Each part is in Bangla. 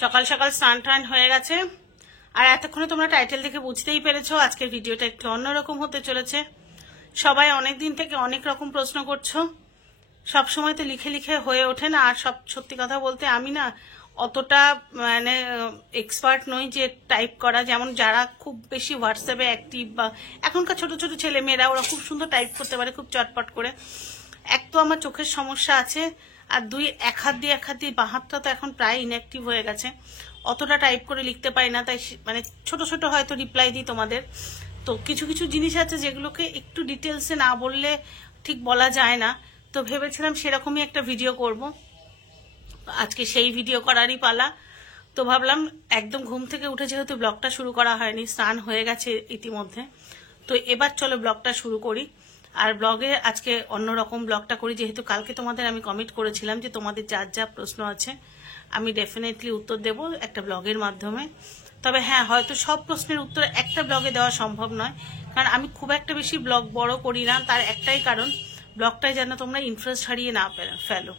সকাল সকাল স্নান টান হয়ে গেছে। আর এতক্ষণে তোমরা টাইটেল দেখে বুঝতেই পেরেছো আজকের ভিডিওটা একটু অন্যরকম হতে চলেছে। সবাই অনেক দিন থেকে অনেক রকম প্রশ্ন করছো, সব সময় তো লিখে লিখে হয়ে ওঠে না। আর সব সত্যি কথা বলতে আমি না অতটা মানে এক্সপার্ট নই যে টাইপ করা। যেমন যারা খুব বেশি হোয়াটসঅ্যাপে অ্যাক্টিভ বা এখনকার ছোট ছোট ছেলে মেয়েরা ওরা খুব সুন্দর টাইপ করতে পারে, খুব চটপট করে। এক তো আমার চোখের সমস্যা আছে, আর দুই এক হাত দিয়ে বাঁ হাতটা তো এখন প্রায় ইনঅ্যাক্টিভ হয়ে গেছে, অতটা টাইপ করে লিখতে পারি না। তাই মানে ছোট ছোট হয়তো রিপ্লাই দিই তোমাদের। তো কিছু কিছু জিনিস আছে যেগুলোকে একটু ডিটেলসে না বললে ঠিক বলা যায় না। তো ভেবেছিলাম সেরকমই একটা ভিডিও করব, আজকে সেই ভিডিও করারই পালা। তো ভাবলাম একদম ঘুম থেকে উঠে যেহেতু ব্লগটা শুরু করা হয়নি, স্নান হয়ে গেছে ইতিমধ্যে, তো এবার চলো ব্লগটা শুরু করি। আর ব্লগে আজকে অন্যরকম ব্লগটা করি, যেহেতু কালকে তোমাদের আমি কমিট করেছিলাম যে তোমাদের যার যা প্রশ্ন আছে আমি ডেফিনেটলি উত্তর দেব একটা ব্লগের মাধ্যমে। তবে হ্যাঁ, হয়তো সব প্রশ্নের উত্তর একটা ব্লগে দেওয়া সম্ভব নয়, কারণ আমি খুব একটা বেশি ব্লগ বড় করি না। তার একটাই কারণ, ব্লগটায় যেন তোমরা ইন্টারেস্ট হারিয়ে না ফেলো।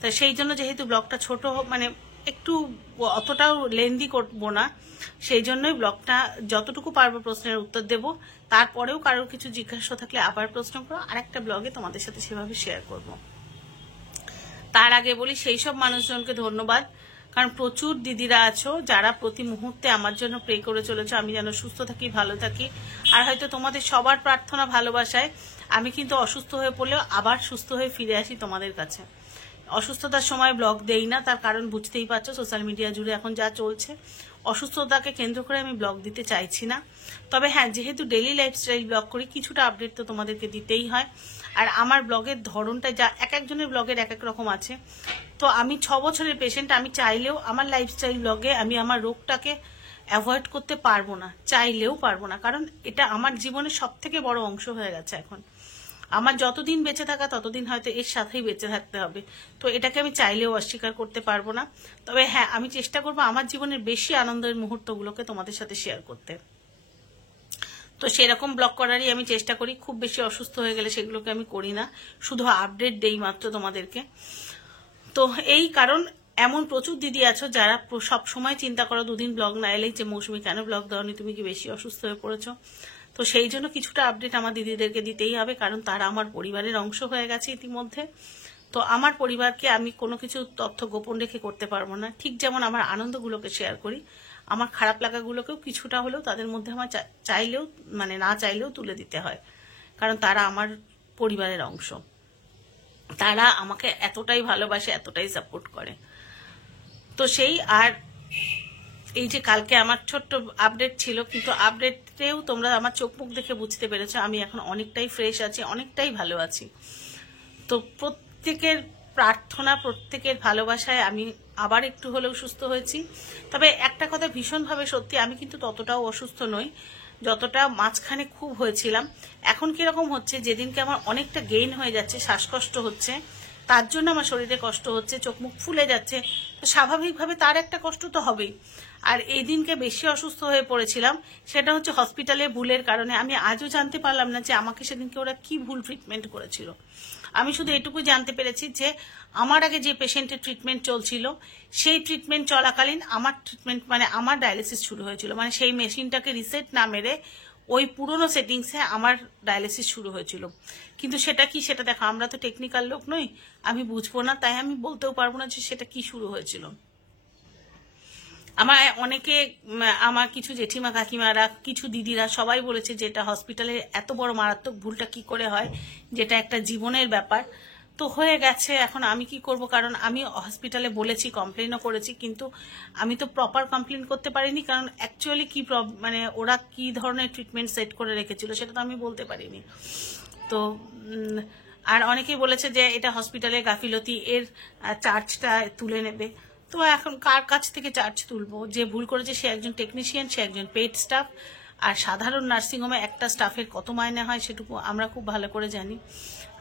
তা সেই জন্য যেহেতু ব্লগটা ছোট, মানে একটু অতটাও লেন্দি করবো না, সেই জন্যই ব্লগটা যতটুকু পারবো প্রশ্নের উত্তর দেব। তারপরেও কারোর কিছু জিজ্ঞাসা থাকলে আবার প্রশ্ন করো, আরেকটা ব্লগে তোমাদের সাথে সেভাবে শেয়ার করব। তার আগে বলি সেই সব মানুষজনকে ধন্যবাদ, কারণ প্রচুর দিদিরা আছো যারা প্রতি মুহূর্তে আমার জন্য প্রে করে চলেছো আমি যেন সুস্থ থাকি, ভালো থাকি। আর হয়তো তোমাদের সবার প্রার্থনা ভালোবাসায় আমি কিন্তু অসুস্থ হয়ে পড়লেও আবার সুস্থ হয়ে ফিরে আসি তোমাদের কাছে। অসুস্থতার সময় ব্লগ দেই না, তার কারণ বুঝতেই পারছো সোশ্যাল মিডিয়া জুড়ে এখন যা চলছে, অসুস্থতাকে কেন্দ্র করে আমি ব্লগ দিতে চাইছি না। তবে হ্যাঁ, যেহেতু ডেইলি লাইফস্টাইল ব্লগ করি, কিছুটা আপডেট তো তোমাদেরকে দিতেই হয়। আর আমার ব্লগের ধরনটা যা এক একজনের ব্লগের এক এক রকম আছে। তো আমি 6 বছরের পেশেন্ট, আমি চাইলেও আমার লাইফস্টাইল ব্লগে আমি আমার রোগটাকে অ্যাভয়েড করতে পারবো না, চাইলেও পারবো না, কারণ এটা আমার জীবনের সব থেকে বড় অংশ হয়ে গেছে এখন। আমার যতদিন বেঁচে থাকা ততদিন হয়তো এর সাথেই বেঁচে থাকতে হবে। তো এটাকে আমি চাইলেও অস্বীকার করতে পারবো না। তবে হ্যাঁ, আমি চেষ্টা করবো আমার জীবনের বেশি আনন্দের মুহূর্তগুলোকে তোমাদের সাথে শেয়ার করতে। তো সেরকম ব্লগ করারই আমি চেষ্টা করি। খুব বেশি অসুস্থ হয়ে গেলে সেগুলোকে আমি করি না, শুধু আপডেট দেই মাত্র তোমাদেরকে। তো এই কারণ এমন প্রচুর দিদি আছো যারা সব সময় চিন্তা করো দুদিন ব্লগ না এলেই যে মৌসুমি কেন ব্লগ দাওনি, তুমি কি বেশি অসুস্থ হয়ে পড়েছো। তো সেই জন্য কিছুটা আপডেট আমার দিদিদেরকে দিতেই হবে, কারণ তারা আমার পরিবারের অংশ হয়ে গেছে ইতিমধ্যে। তো আমার পরিবারকে আমি কোনো কিছু তথ্য গোপন রেখে করতে পারবো না। ঠিক যেমন আমার আনন্দগুলোকে শেয়ার করি, আমার খারাপ লাগাগুলোকেও কিছুটা হলেও তাদের মধ্যে আমার চাইলেও মানে না চাইলেও তুলে দিতে হয়, কারণ তারা আমার পরিবারের অংশ। তারা আমাকে এতটাই ভালোবাসে, এতটাই সাপোর্ট করে। তো সেই আর এই যে কালকে আমার ছোট্ট আপডেট ছিল, কিন্তু আপডেটেও তোমরা আমার চোখ মুখ দেখে বুঝতে পেরেছো আমি এখন অনেকটাই ফ্রেশ আছি, অনেকটাই ভালো আছি। তো প্রত্যেকের প্রার্থনা, প্রত্যেকের ভালোবাসায় আমি আবার একটু হলেও সুস্থ হয়েছি। তবে একটা কথা ভীষণভাবে সত্যি, আমি কিন্তু ততটাও অসুস্থ নই যতটা মাঝখানে খুব হয়েছিলাম। এখন কিরকম হচ্ছে, যেদিনকে আমার অনেকটা গেইন হয়ে যাচ্ছে, শ্বাসকষ্ট হচ্ছে, তার জন্য আমার শরীরে কষ্ট হচ্ছে, চোখ মুখ ফুলে যাচ্ছে, তো স্বাভাবিকভাবে তার একটা কষ্ট তো হবেই। আর এই দিনকে বেশি অসুস্থ হয়ে পড়েছিলাম, সেটা হচ্ছে হসপিটালে ভুলের কারণে। আমি আজও জানতে পারলাম না যে আমাকে সেদিনকে ওরা কি ভুল ট্রিটমেন্ট করেছিল। আমি শুধু এটুকু জানতে পেরেছি যে আমার আগে যে পেশেন্টের ট্রিটমেন্ট চলছিল, সেই ট্রিটমেন্ট চলাকালীন আমার ট্রিটমেন্ট মানে আমার ডায়ালিসিস শুরু হয়েছিল। মানে সেই মেশিনটাকে রিসেট না মেরে ওই পুরনো সেটিংসে আমার ডায়ালিসিস শুরু হয়েছিল। কিন্তু সেটা কি, সেটা দেখো আমরা তো টেকনিক্যাল লোক নই, আমি বুঝবো না, তাই আমি বলতেও পারবো না যে সেটা কি শুরু হয়েছিল। আমার অনেকে, আমার কিছু জেঠিমা কাকিমারা, কিছু দিদিরা সবাই বলেছে যে এটা হসপিটালে এত বড় মারাত্মক ভুলটা কি করে হয়, যেটা একটা জীবনের ব্যাপার। তো হয়ে গেছে, এখন আমি কি করব, কারণ আমি হসপিটালে বলেছি, কমপ্লেনও করেছি, কিন্তু আমি তো প্রপার কমপ্লেন করতে পারিনি, কারণ অ্যাকচুয়ালি কি মানে ওরা কি ধরনের ট্রিটমেন্ট সেট করে রেখেছিল সেটা তো আমি বলতে পারিনি। তো আর অনেকেই বলেছে যে এটা হসপিটালে গাফিলতি, এর চার্জটা তুলে নেবে। তো এখন কার কাছ থেকে চার্জ তুলবো? যে ভুল করেছে সে একজন টেকনিশিয়ান, সে একজন পেড স্টাফ। আর সাধারণ নার্সিংহোমে একটা স্টাফের কত মাইনে হয় সেটুকু আমরা খুব ভালো করে জানি।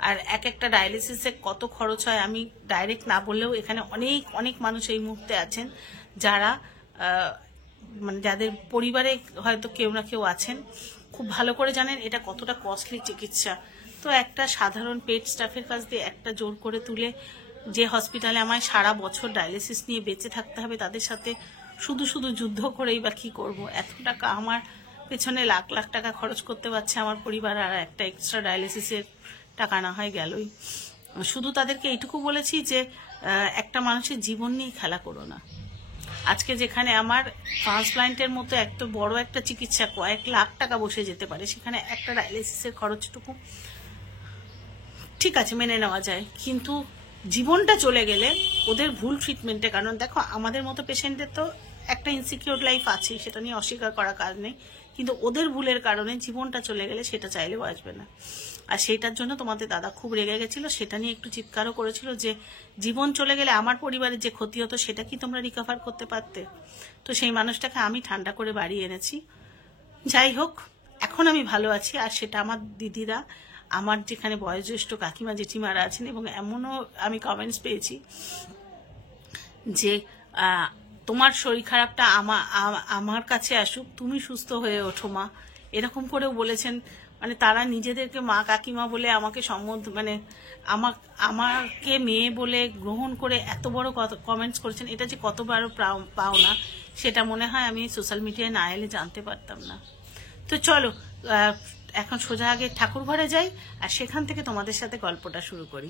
আর এক একটা ডায়ালিসিসে কত খরচ হয় আমি ডাইরেক্ট না বললেও এখানে অনেক অনেক মানুষ এই মুহূর্তে আছেন যারা মানে যাদের পরিবারে হয়তো কেউ না কেউ আছেন, খুব ভালো করে জানেন এটা কতটা কস্টলি চিকিৎসা। তো একটা সাধারণ পেড স্টাফের কাছ দিয়ে একটা জোর করে তুলে যে হসপিটালে আমায় সারা বছর ডায়ালিসিস নিয়ে বেঁচে থাকতে হবে, তাদের সাথে শুধু শুধু যুদ্ধ করেই বা কী করবো? এত টাকা আমার পেছনে লাখ লাখ টাকা খরচ করতে পারছে আমার পরিবার, আর একটা এক্সট্রা ডায়ালিসিসের টাকা না হয় গেলই। শুধু তাদেরকে এইটুকু বলেছি যে একটা মানুষের জীবন নিয়ে খেলা করো না। আজকে যেখানে আমার ট্রান্সপ্লান্টের মতো এত বড় একটা চিকিৎসা কয়েক লাখ টাকা বসে যেতে পারে, সেখানে একটা ডায়ালিসিসের খরচটুকু ঠিক আছে মেনে নেওয়া যায়, কিন্তু জীবনটা চলে গেলে ওদের ভুল ট্রিটমেন্টে, কারণ দেখো আমাদের মতো পেশেন্টদের তো একটা ইনসিকিউর লাইফ আছে, সেটা নিয়ে অস্বীকার করা কাজ নেই, কিন্তু ওদের ভুলের কারণে জীবনটা চলে গেলে সেটা চাইলেও আসবে না। আর সেইটার জন্য তোমাদের দাদা খুব রেগে গেছিল, সেটা নিয়ে একটু চিৎকারও করেছিল যে জীবন চলে গেলে আমার পরিবারের যে ক্ষতি হতো সেটা কি তোমরা রিকভার করতে পারতে? তো সেই মানুষটাকে আমি ঠান্ডা করে বাড়ি এনেছি। যাই হোক, এখন আমি ভালো আছি, আর সেটা আমার দিদিরা, আমার যেখানে বয়োজ্যেষ্ঠ কাকিমা জেঠিমারা আছেন, এবং এমনও আমি কমেন্টস পেয়েছি যে তোমার শরীর খারাপটা আমার কাছে আসুক, তুমি সুস্থ হয়ে ওঠো মা, এরকম করেও বলেছেন। মানে তারা নিজেদেরকে মা কাকিমা বলে আমাকে মানে আমাকে মেয়ে বলে গ্রহণ করে এত বড় কমেন্টস করেছেন। এটা যে কত বড় পাওনা সেটা মনে হয় আমি সোশ্যাল মিডিয়ায় না এলে জানতে পারতাম না। তো চলো এখন সোজা আগে ঠাকুর ঘরে যাই, আর সেখান থেকে তোমাদের সাথে গল্পটা শুরু করি।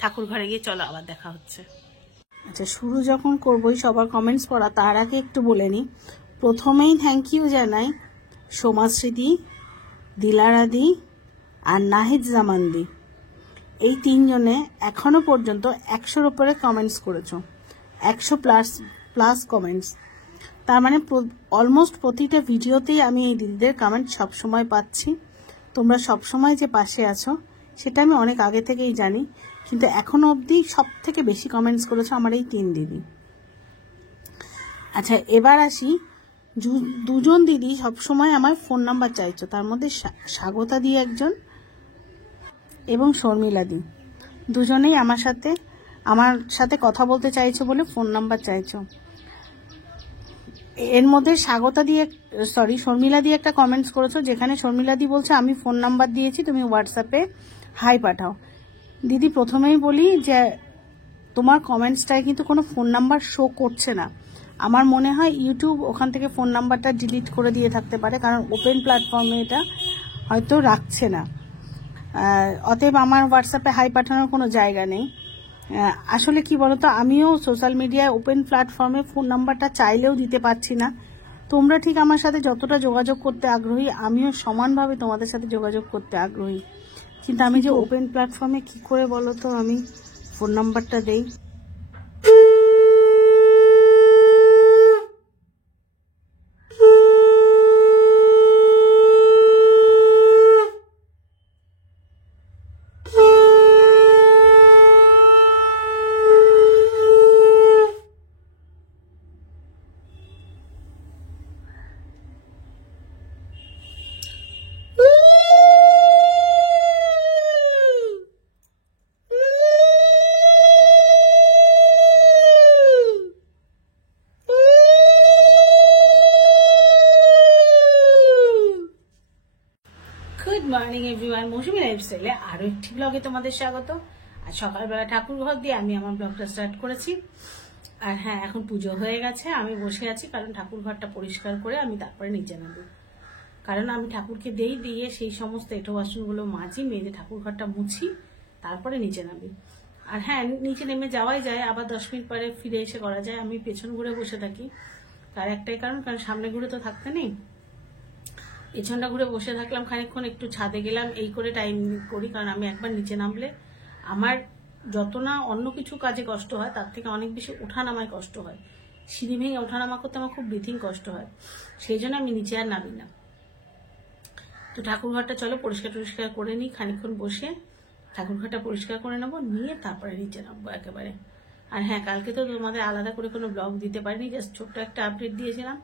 ঠাকুর ঘরে গিয়ে চলো আবার দেখা হচ্ছে। আচ্ছা, শুরু যখন করবোই সবার কমেন্টস পড়া, তার আগে একটু বলে নিই। প্রথমেই থ্যাংক ইউ জানাই সোমাশ্রীদি, দিলারাদি আর নাহিদ জামানদি। এই তিনজনে এখনো পর্যন্ত 100-র উপরে কমেন্টস করেছো, 100 প্লাস কমেন্টস। তার মানে অলমোস্ট প্রতিটা ভিডিওতেই আমি এই দিদিদের কমেন্ট সবসময় পাচ্ছি। তোমরা সবসময় যে পাশে আছো সেটা আমি অনেক আগে থেকেই জানি, কিন্তু এখনো অবধি সব থেকে বেশি কমেন্টস করেছো আমার এই 3 দিদি। আচ্ছা, এবার আসি, দুজন দিদি সবসময় আমার ফোন নাম্বার চাইছো, তার মধ্যে স্বাগতা দি একজন এবং শর্মিলা দি, দুজনেই আমার সাথে কথা বলতে চাইছো বলে ফোন নাম্বার চাইছো। এর মধ্যে শর্মিলা দি একটা কমেন্টস করেছো, যেখানে শর্মিলা দি বলছে আমি ফোন নাম্বার দিয়েছি, তুমি হোয়াটসঅ্যাপে হাই পাঠাও। দিদি প্রথমেই বলি যে তোমার কমেন্টসটায় কিন্তু কোনো ফোন নাম্বার শো করছে না। আমার মনে হয় ইউটিউব ওখান থেকে ফোন নাম্বারটা ডিলিট করে দিয়ে থাকতে পারে, কারণ ওপেন প্ল্যাটফর্মে এটা হয়তো রাখছে না। অতএব আমার হোয়াটসঅ্যাপে হাই পাঠানোর কোনো জায়গা নেই। আসলে কি বলতো, আমিও সোশ্যাল মিডিয়ায় ওপেন প্ল্যাটফর্মে ফোন নাম্বারটা চাইলেও দিতে পারছি না। তোমরা ঠিক আমার সাথে যতটা যোগাযোগ করতে আগ্রহী, আমিও সমানভাবে তোমাদের সাথে যোগাযোগ করতে আগ্রহী, কিন্তু আমি যে ওপেন প্ল্যাটফর্মে কি করে বলো তো আমি ফোন নাম্বারটা দেই। গুড মর্নিং এভরিওয়ান, মৌসুমী লাইফস্টাইলে আরো একটি ব্লগে তোমাদের স্বাগত। আর সকালবেলা ঠাকুর ঘর দিয়ে আমি আমার ব্লগটা স্টার্ট করেছি। আর হ্যাঁ, এখন পুজো হয়ে গেছে, আমি বসে আছি, কারণ ঠাকুর ঘরটা পরিষ্কার করে আমি তারপরে নিচে নামবো। কারণ আমি ঠাকুরকে দিয়ে সেই সমস্ত এঁটো বাসনগুলো মাজি, মেজে ঠাকুর ঘরটা মুছি, তারপরে নিচে নামি। আর হ্যাঁ, নিচে নেমে যাওয়াই যায়, আবার 10 মিনিট পরে ফিরে এসে করা যায়। আমি পেছন ঘুরে বসে থাকি, তার একটাই কারণ সামনে ঘুরে তো থাকতে নেই। পেছনটা ঘুরে বসে থাকলাম খানিকক্ষণ, একটু ছাদে গেলাম, এই করে টাইম করি। কারণ আমি একবার নিচে নামলে আমার যত না অন্য কিছু কাজে কষ্ট হয়, তার থেকে অনেক বেশি ওঠানামায় কষ্ট হয়। সিঁড়ি ভেঙে ওঠানামা করতে আমার খুব ব্রিথিং কষ্ট হয়, সেই জন্য আমি নিচে আর নামি না। তো ঠাকুর ঘরটা চলো পরিষ্কার করে নিই, খানিকক্ষণ বসে ঠাকুর ঘরটা পরিষ্কার করে নেবো, নিয়ে তারপরে নিচে নামবো একেবারে। আর হ্যাঁ, কালকে তো তোমাদের আলাদা করে কোনো ব্লগ দিতে পারিনি, জাস্ট ছোট্ট একটা আপডেট দিয়েছিলাম।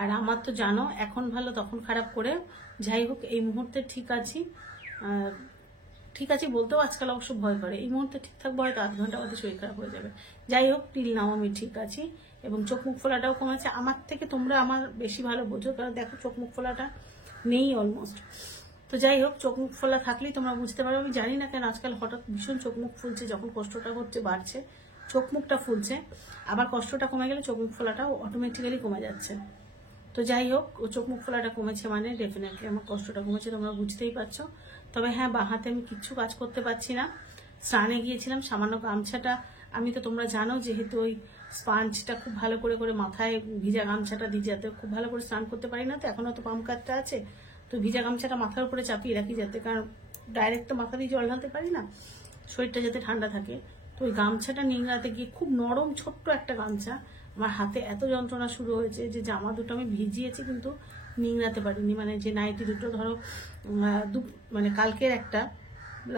আর আমার তো জানো এখন ভালো তখন খারাপ করে, যাই হোক এই মুহূর্তে ঠিক আছি বলতেও আজকাল অবশ্য ভয় করে। এই মুহূর্তে ঠিক থাকবো, হয়তো 8 ঘন্টা বাদে শরীর খারাপ হয়ে যাবে। যাই হোক, টিল নাও আমি ঠিক আছি, এবং চোখ মুখ ফোলাটাও কমেছে। আমার থেকে তোমরা আমার বেশি ভালো বোঝো, কারণ দেখো চোখ মুখ ফোলাটা নেই অলমোস্ট। তো যাই হোক, চোখ মুখ ফোলা থাকলেই তোমরা বুঝতে পারো। আমি জানি না কেন আজকাল হঠাৎ ভীষণ চোখ মুখ ফুলছে, যখন কষ্টটা হচ্ছে বাড়ছে চোখ মুখটা ফুলছে, আবার কষ্টটা কমে গেলে চোখ মুখ ফোলাটাও অটোমেটিক্যালি কমে যাচ্ছে। তো যাই হোক, ও চোখ মুখ ফোলাটা কমেছে মানে ডেফিনেটলি আমার কষ্টটা কমেছে, তোমরা বুঝতেই পারছো। তবে হ্যাঁ, বাঁ হাতে আমি কিচ্ছু কাজ করতে পারছি না। স্নানে গিয়েছিলাম, সামান্য গামছাটা, আমি তো তোমরা জানো যেহেতু ওই স্পাঞ্জটা খুব ভালো করে করে মাথায় ভিজা গামছাটা দিয়ে, যাতে খুব ভালো করে স্নান করতে পারি না, তো এখনো তো পাম্প কাটটা আছে, তো ভিজা গামছাটা মাথার উপরে চাপিয়ে রাখি, যাতে, কারণ ডাইরেক্ট তো মাথা দিয়ে জল ঢালতে পারি না, শরীরটা যাতে ঠান্ডা থাকে। তো ওই গামছাটা নিংড়াতে গিয়ে, খুব নরম ছোট্ট একটা গামছা, আমার হাতে এত যন্ত্রণা শুরু হয়েছে যে জামা দুটো আমি ভিজিয়েছি কিন্তু নিংড়াতে পারিনি। মানে যে নাইটি দুটো ধরো মানে কালকের একটা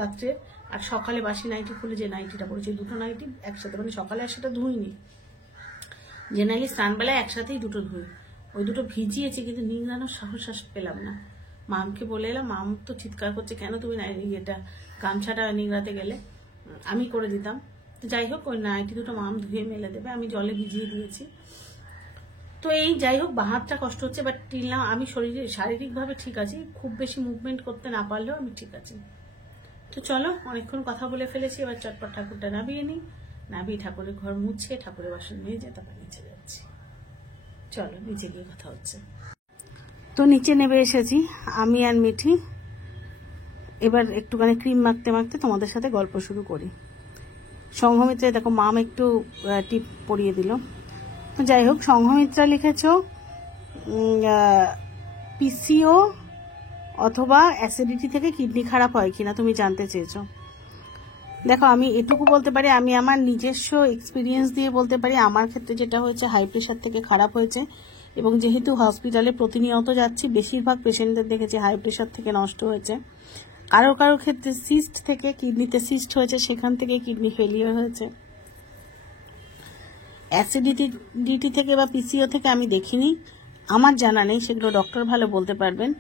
রাত্রে আর সকালে বাসি নাইটি খুলে যে নাইটিটা পড়েছে, দুটো নাইটি একসাথে, মানে সকালে একসাথে ধুইনি, জেনারেলি স্নানবেলায় একসাথেই দুটো ধুই, ওই দুটো ভিজিয়েছি কিন্তু নিংড়ানোর সাহস পেলাম না। মামকে বলে এলাম, মাম তো চিৎকার করছে, কেন তুমি এটা গামছাটা নিংড়াতে গেলে, আমি করে দিতাম। তো যাই হোক, ওই নাইটি দুটো মাম ধুয়ে মেলে দেবে, আমি জলে ভিজিয়ে দিয়েছি। তো এই যাই হোক, বাহাতটা কষ্ট হচ্ছে, বাট টিল আমি শারীরিকভাবে ঠিক আছি, খুব বেশি মুভমেন্ট করতে না পারলেও আমি ঠিক আছি। তো চলো, অনেকক্ষণ কথা বলে ফেলেছি, এবার চটপট ঠাকুরটা নামিয়ে নিই, নামিয়ে ঠাকুরের ঘর মুছে ঠাকুরের বাসন মেজে তারপর নিচে যাচ্ছি। চলো, নিচে গিয়ে কথা হচ্ছে। তো নিচে নেমে এসেছি আমি আর মিঠি, এবার একটুখানি ক্রিম মাখতে মাখতে তোমাদের সাথে গল্প শুরু করি। সংঘমিত্রে দেখো মাম একটু টিপ পরিয়ে দিল। তো যাই হোক, সংঘমিত্রা লিখেছ পিসিও অথবা অ্যাসিডিটি থেকে কিডনি খারাপ হয় কিনা তুমি জানতে চেয়েছো। দেখো, আমি এটুকু বলতে পারি, আমি আমার নিজস্ব এক্সপিরিয়েন্স দিয়ে বলতে পারি, আমার ক্ষেত্রে যেটা হয়েছে হাই প্রেশার থেকে খারাপ হয়েছে, এবং যেহেতু হসপিটালে প্রতিনিয়ত যাচ্ছি, বেশিরভাগ পেশেন্টদের দেখেছি হাই প্রেশার থেকে নষ্ট হয়েছে। কারো কারো ক্ষেত্রে সিস্ট থেকে, কিডনিতে সিস্ট হয়েছে, সেখান থেকে কিডনি ফেলিয়ার হয়েছে। অ্যাসিডিটি থেকে বা পিসিও থেকে আমি দেখিনি, আমার জানা নেই, সেগুলো ডক্টর ভালো বলতে পারবেন।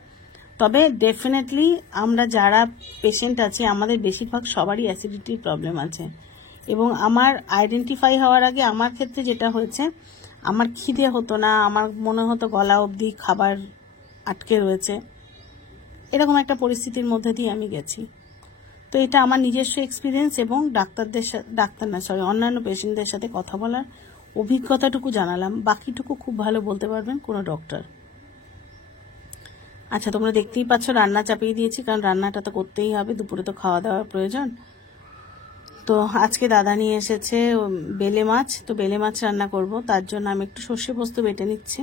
তবে ডেফিনেটলি আমরা যারা পেশেন্ট আছি, আমাদের বেশিরভাগ সবারই অ্যাসিডিটির প্রবলেম আছে। এবং আমার আইডেন্টিফাই হওয়ার আগে আমার ক্ষেত্রে যেটা হয়েছে, আমার খিদে হতো না, আমার মনে হতো গলা অবধি খাবার আটকে রয়েছে, এরকম একটা পরিস্থিতির মধ্যে দিয়ে আমি গেছি। তো এটা আমার নিজস্ব এক্সপিরিয়েন্স, এবং অন্যান্য পেশেন্টদের সাথে কথা বলার অভিজ্ঞতাটুকু জানালাম, বাকিটুকু খুব ভালো বলতে পারবেন কোনো ডক্টর। আচ্ছা, তোমরা দেখতেই পাচ্ছ রান্না চাপিয়ে দিয়েছি, কারণ রান্নাটা তো করতেই হবে, দুপুরে তো খাওয়া দাওয়ার প্রয়োজন। তো আজকে দাদা নিয়ে এসেছে বেলে মাছ, তো বেলে মাছ রান্না করব, তার জন্য আমি একটু সর্ষে পোস্ত বেটে নিচ্ছি,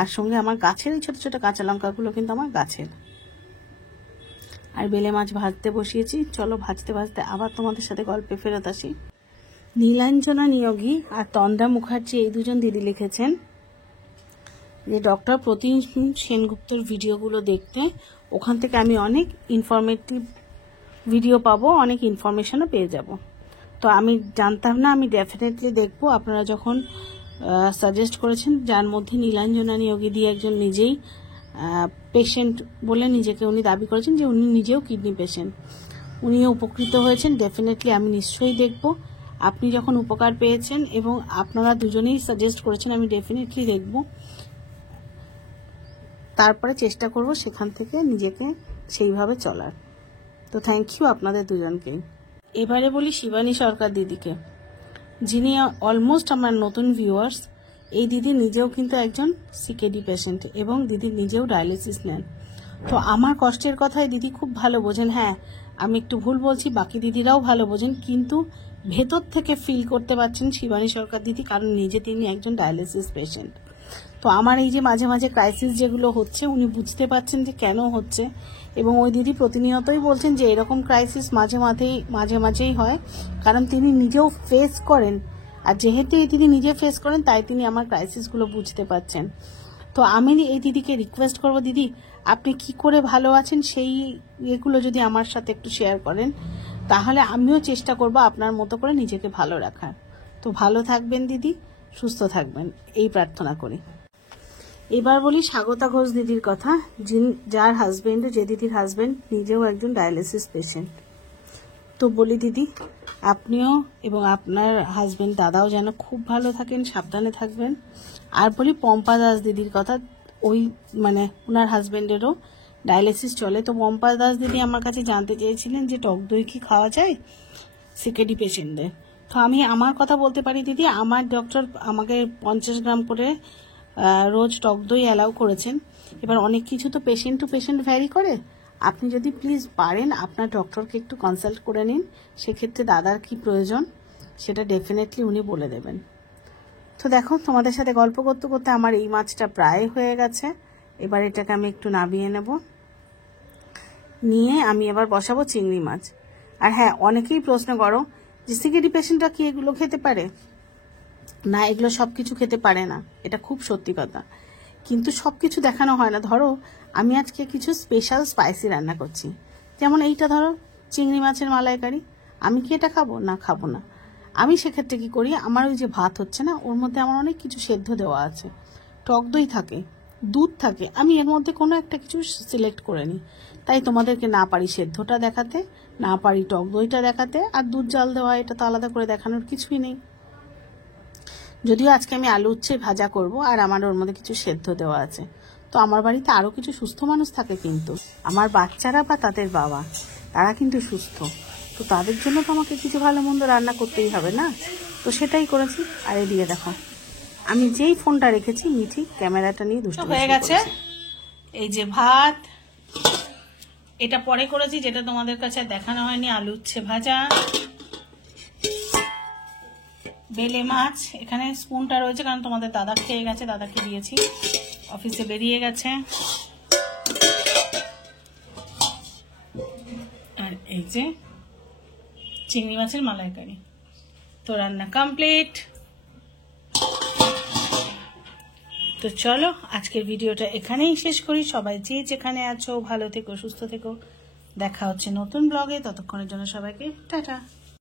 আর সঙ্গে আমার গাছের এই ছোট ছোট কাঁচা লঙ্কাগুলো কিন্তু আমার গাছের। আর বেলে মাছ ভাজতে বসিয়েছি, চলো ভাজতে ভাজতে আবার তোমাদের সাথে গল্পে ফেরত আসি। নীলাঞ্জনা নিয়োগী আর তন্দ্রা মুখার্জি, এই দুজন দিদি লিখেছেন যে ডক্টর প্রতিম সেনগুপ্তর ভিডিওগুলো দেখতে, ওখান থেকে আমি অনেক ইনফরমেটিভ ভিডিও পাবো, অনেক ইনফরমেশনও পেয়ে যাব। তো আমি জানতাম না, আমি ডেফিনেটলি দেখবো। আপনারা যখন সাজেস্ট করেছেন, যার মধ্যে নীলাঞ্জনা নিয়োগী দিয়ে একজন নিজেই পেশেন্ট বলে নিজেকে উনি দাবি করেছেন যে উনি নিজেও কিডনি পেশেন্ট, উনিও উপকৃত হয়েছেন, ডেফিনেটলি আমি নিশ্চয়ই দেখব। আপনি যখন উপকার পেয়েছেন এবং আপনারা দুজনেই সাজেস্ট করেছেন, আমি ডেফিনেটলি দেখব, তারপরে চেষ্টা করব সেখান থেকে নিজেকে সেইভাবে চলার। তো থ্যাংক ইউ আপনাদের দুজনকেই। এবারে বলি শিবানী সরকার দিদিকে, যিনি অলমোস্ট আমার নতুন ভিউয়ার্স। এই দিদি নিজেও কিন্তু একজন সিকেডি পেশেন্ট, এবং দিদি নিজেও ডায়ালিসিস নেন। তো আমার কষ্টের কথাই দিদি খুব ভালো বোঝেন। হ্যাঁ, আমি একটু ভুল বলছি, বাকি দিদিরাও ভালো বোঝেন, কিন্তু ভেতর থেকে ফিল করতে পারছেন শিবানী সরকার দিদি, কারণ নিজে তিনি একজন ডায়ালিসিস পেশেন্ট। তো আমার এই যে মাঝে মাঝে ক্রাইসিস যেগুলো হচ্ছে, উনি বুঝতে পারছেন যে কেন হচ্ছে, এবং ওই দিদি প্রতিনিয়তই বলছেন যে এরকম ক্রাইসিস মাঝে মাঝেই হয়, কারণ তিনি নিজেও ফেস করেন, আর যেহেতু এই দিদি নিজে ফেস করেন, তাই তিনি আমার ক্রাইসিসগুলো বুঝতে পারছেন। তো আমি এই দিদিকে রিকোয়েস্ট করব, দিদি আপনি কি করে ভালো আছেন সেই এগুলো যদি আমার সাথে একটু শেয়ার করেন, তাহলে আমিও চেষ্টা করব আপনার মতো করে নিজেকে ভালো রাখার। তো ভালো থাকবেন দিদি, সুস্থ থাকবেন, এই প্রার্থনা করি। এবার বলি স্বাগতা ঘোষ দিদির কথা, যার হাজবেন্ড, যে দিদির হাজবেন্ড নিজেও একজন ডায়ালিসিস পেশেন্ট। তো বলি দিদি, আপনিও এবং আপনার হাজবেন্ড দাদাও যেন খুব ভালো থাকেন, সাবধানে থাকবেন। আর বলি পম্পা দাস দিদির কথা, ওই মানে ওনার হাজবেন্ডেরও ডায়ালিসিস চলে। তো পম্পা দাস দিদি আমার কাছে জানতে চেয়েছিলেন যে টক দই কি খাওয়া যায় সিকেডি পেশেন্টদের। তো আমি আমার কথা বলতে পারি দিদি, আমার ডক্টর আমাকে 50 গ্রাম করে রোজ টক দই অ্যালাউ করেছেন। এবার অনেক কিছু তো পেশেন্ট টু পেশেন্ট ভ্যারি করে। আপনি যদি প্লিজ পারেন আপনার ডক্টরকে একটু কনসাল্ট করে নিন, সেক্ষেত্রে দাদার কি প্রয়োজন সেটা ডেফিনেটলি উনি বলে দেবেন। তো দেখো তোমাদের সাথে গল্প করতে করতে আমার এই মাছটা প্রায় হয়ে গেছে। এবার এটাকে আমি একটু নামিয়ে নেব, নিয়ে আমি এবার বসাবো চিংড়ি মাছ। আর হ্যাঁ, অনেকেই প্রশ্ন করো যে সিকেডি পেশেন্টরা কি এগুলো খেতে পারে? না, এগুলো সব কিছু খেতে পারে না, এটা খুব সত্যি কথা। কিন্তু সব কিছু দেখানো হয় না। ধরো আমি আজকে কিছু স্পেশাল স্পাইসি রান্না করছি, যেমন এইটা ধরো চিংড়ি মাছের মালাইকারি, আমি কি এটা খাবো? না, খাবো না। আমি সেক্ষেত্রে কি করি, আমার ওই যে ভাত হচ্ছে না, ওর মধ্যে আমার অনেক কিছু সেদ্ধ দেওয়া আছে, টক দই থাকে, দুধ থাকে, আমি এর মধ্যে কোনো একটা কিছু সিলেক্ট করে নিই। তাই তোমাদেরকে না পারি সেদ্ধটা দেখাতে, না পারি টক দইটা দেখাতে, আর দুধ জাল দেওয়া এটা তো আলাদা করে দেখানোর কিছুই নেই। যদিও আজকে আমি আলু উচ্ছে ভাজা করব, আর আমার ওর মধ্যে কিছু সেদ্ধ দেওয়া আছে। তো আমার বাড়িতে আরও কিছু সুস্থ মানুষ থাকে, কিন্তু আমার বাচ্চারা বা তাদের বাবা তারা কিন্তু সুস্থ। তো তাদের জন্য তো আমাকে কিছু ভালো মন্দ রান্না করতেই হবে না, তো সেটাই করেছি। আর এদিকে দেখো আমি যেই ফোনটা রেখেছি মিঠি ক্যামেরাটা নিয়ে দুষ্ট হয়ে গেছে। এই যে ভাত, এটা পরে করেছি, যেটা তোমাদের কাছে দেখানো হয়নি, আলু উচ্ছে ভাজা, বেলে মাছ। এখানে স্পুনটা রয়েছে কারণ তোমাদের দাদা খেয়ে গেছে, দাদাকে দিয়েছি, অফিসে বেরিয়ে গেছে। আর এই যে চিংড়ি মাছের মালাইকারি। তো রান্না কমপ্লিট। তো চলো আজকের ভিডিওটা এখানেই শেষ করি। সবাই যে যেখানে আছো ভালো থেকো, সুস্থ থেকো। দেখা হচ্ছে নতুন ব্লগে, ততক্ষণের জন্য সবাইকে টাটা।